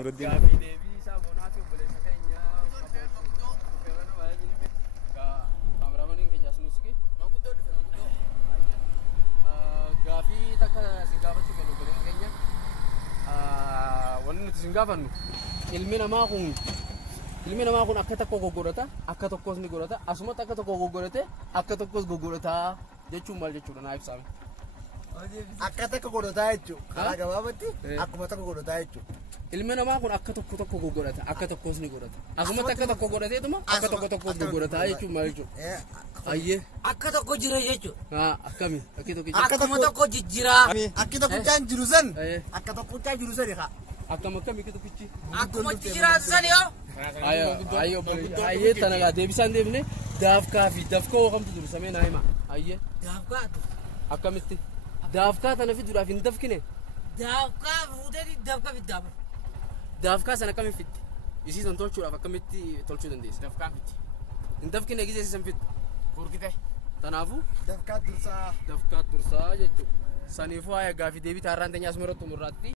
nuruddin. Gaaffii deebisa bonaati obboleessa keenya kaameraamaniin keenyas nuusiki gaaffii takka si gaafachuu kennu obboleessa keenya wanni nuti sin gaafannu ilmi namaa kun akka tokko goggorata akka tokkos ni gorata asumatti akka tokko goggorate akka tokkos goggorata jechuun maal jechuudha naa ibsaame. Akka takka godhataa jechuudha. Karaa gabaabatti akkuma takka godhataa jechuudha. Ilmi namaa kun akka tokko goggorata akka tokkos ni gorata asumatti akka tokko godhateetuma akka tokkos goggorata jechuun maal jechuudha. Ayyee akka tokko jira jechuudha. Akkami akkuma tokko jijjiira. Akki tokkichaan jiru san akka tokkichaan jiru sani haa. Akkami tokkichi akkuma jijjiiraan sani yoo. Ayyee tana deebisaan deebine Gaaffii dafkoo kamtu jiru samee naa hima. Ayyee akkamitti daafkaa tana fiduudhaaf hin dafkine. Daafkaa fuudhanii daafkaa fiddaama. Daafkaa sana akkamiin fitti? Isii san tolchuudhaaf akkamitti tolchuu dandeessa? Daafkaa fitti. Hin dafkine gisee san fitti. Gurgite. Kanaafuu Dafkaa dursaa jechuudha. Saniifuu haa gaaffii deebii taarraan teenyaa asuma irratti umurraatti.